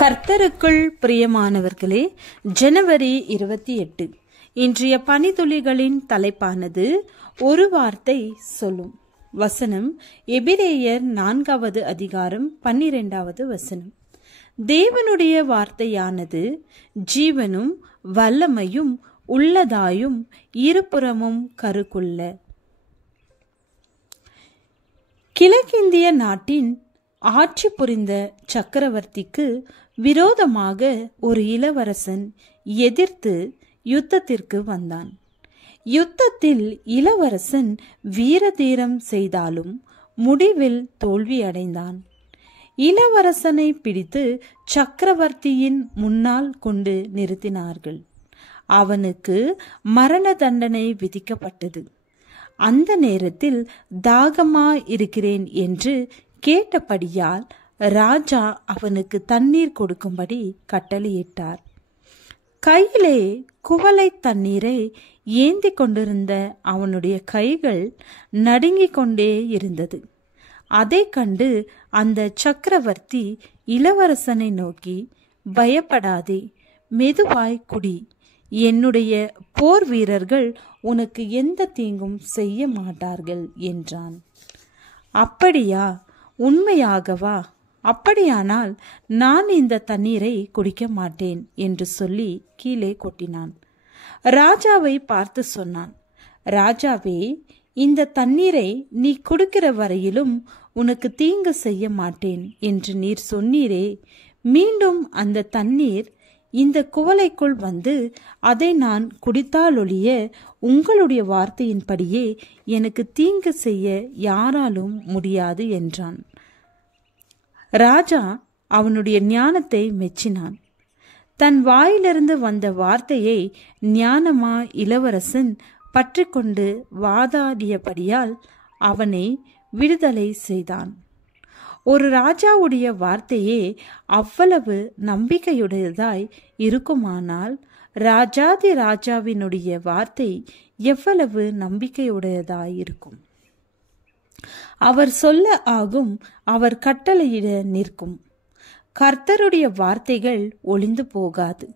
கர்த்தருக்குள் பிரியமானவர்களே, ஜனவரி 28 இன்றைய பனித்துளிகளின் தலைப்பானது ஒரு வார்த்தை சொல்லும். வசனம் எபிரேயர் 4வது அதிகாரம் 12வது வசனம். தேவனுடைய வார்த்தையானது ஜீவனும் வல்லமையும் உள்ளதாயும் இருபுறமும் கருக்குள்ள. கிழக்கிந்திய நாட்டின் ஆட்சி புரிந்த சக்கரவர்த்திக்கு விரோதமாக ஒரு இளவரசன் எதிர்த்து யுத்தத்திற்கு வந்தான். யுத்தத்தில் இளவரசன் வீரதீரம் செய்தாலும் முடிவில் தோல்வியடைந்தான். இளவரசனை பிடித்து சக்கரவர்த்தியின் முன்னால் கொண்டு நிறுத்தினார்கள். அவனுக்கு மரண தண்டனை விதிக்கப்பட்டது. அந்த நேரத்தில் தாகமா இருக்கிறேன் என்று கேட்டபடியால் ராஜா அவனுக்கு தண்ணீர் கொடுக்கும்படி கட்டளையிட்டார். கையிலே குவளை தண்ணீரை ஏந்தி கொண்டிருந்த அவனுடைய கைகள் நடுங்கிக் கொண்டே இருந்தது. அதை கண்டு அந்த சக்கரவர்த்தி இளவரசனை நோக்கி, பயப்படாதே, மெதுவாய் குடி, என்னுடைய போர் வீரர்கள் உனக்கு எந்த தீங்கும் செய்ய மாட்டார்கள் என்றான். அப்படியா? உண்மையாகவா? அப்படியானால் நான் இந்த தண்ணீரை குடிக்க மாட்டேன் என்று சொல்லி கீழே கொட்டினான். ராஜாவை பார்த்து சொன்னான், ராஜாவே, இந்த தண்ணீரை நீ குடிக்கிற வரையிலும் உனக்கு தீங்கு செய்ய மாட்டேன் என்று நீர் சொன்னீரே, மீண்டும் அந்த தண்ணீர் இந்த குவளைக்குள் வந்து அதை நான் குடித்தாலொழிய உங்களுடைய வார்த்தையின்படியே எனக்கு தீங்கு செய்ய யாராலும் முடியாது என்றான். ராஜா அவனுடைய ஞானத்தை மெச்சினான். தன் வாயிலிருந்து வந்த வார்த்தையை ஞானமா இளவரசன் பற்றி கொண்டு வாதாடியபடியால் அவனை விடுதலை செய்தான். ஒரு ராஜாவுடைய வார்த்தையே அவ்வளவு நம்பிக்கையுடையதாய் இருக்குமானால் ராஜாதி ராஜாவினுடைய வார்த்தை எவ்வளவு நம்பிக்கையுடையதாய் இருக்கும். அவர் சொல்ல ஆகும், அவர் கட்டளையிட நிற்கும். கர்த்தருடைய வார்த்தைகள் ஒளிந்து போகாது.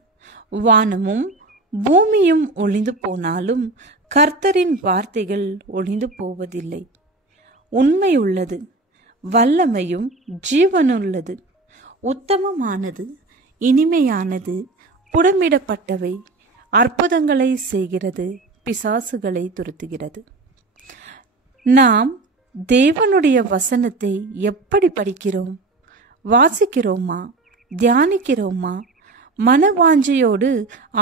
வானமும் பூமியும் ஒளிந்து போனாலும் கர்த்தரின் வார்த்தைகள் ஒளிந்து போவதில்லை. உண்மையுள்ளது, வல்லமையும் ஜீவனுள்ளது, உத்தமமானது, இனிமையானது, புடமிடப்பட்டவை, அற்புதங்களை செய்கிறது, பிசாசுகளை துரத்துகிறது. நாம் தேவனுடைய வசனத்தை எப்படி படிக்கிறோம்? வாசிக்கிறோமா? தியானிக்கிறோமா? மனவாஞ்சையோடு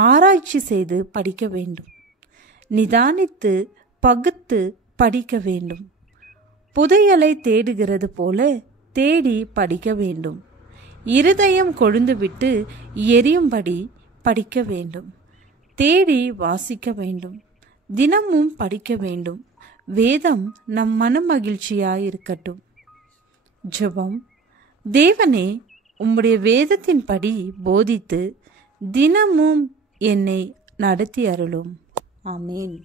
ஆராய்ச்சி செய்து படிக்க வேண்டும். நிதானித்து பகுத்து படிக்க வேண்டும். புதையலை தேடுகிறது போல தேடி படிக்க வேண்டும். இருதயம் கொழுந்துவிட்டு எரியும்படி படிக்க வேண்டும். தேடி வாசிக்க வேண்டும். தினமும் படிக்க வேண்டும். வேதம் நம் மன மகிழ்ச்சியாயிருக்கட்டும். ஜெபம். தேவனே, உம்முடைய வேதத்தின்படி போதித்து தினமும் என்னை நடத்தி அருளும். ஆமேன்.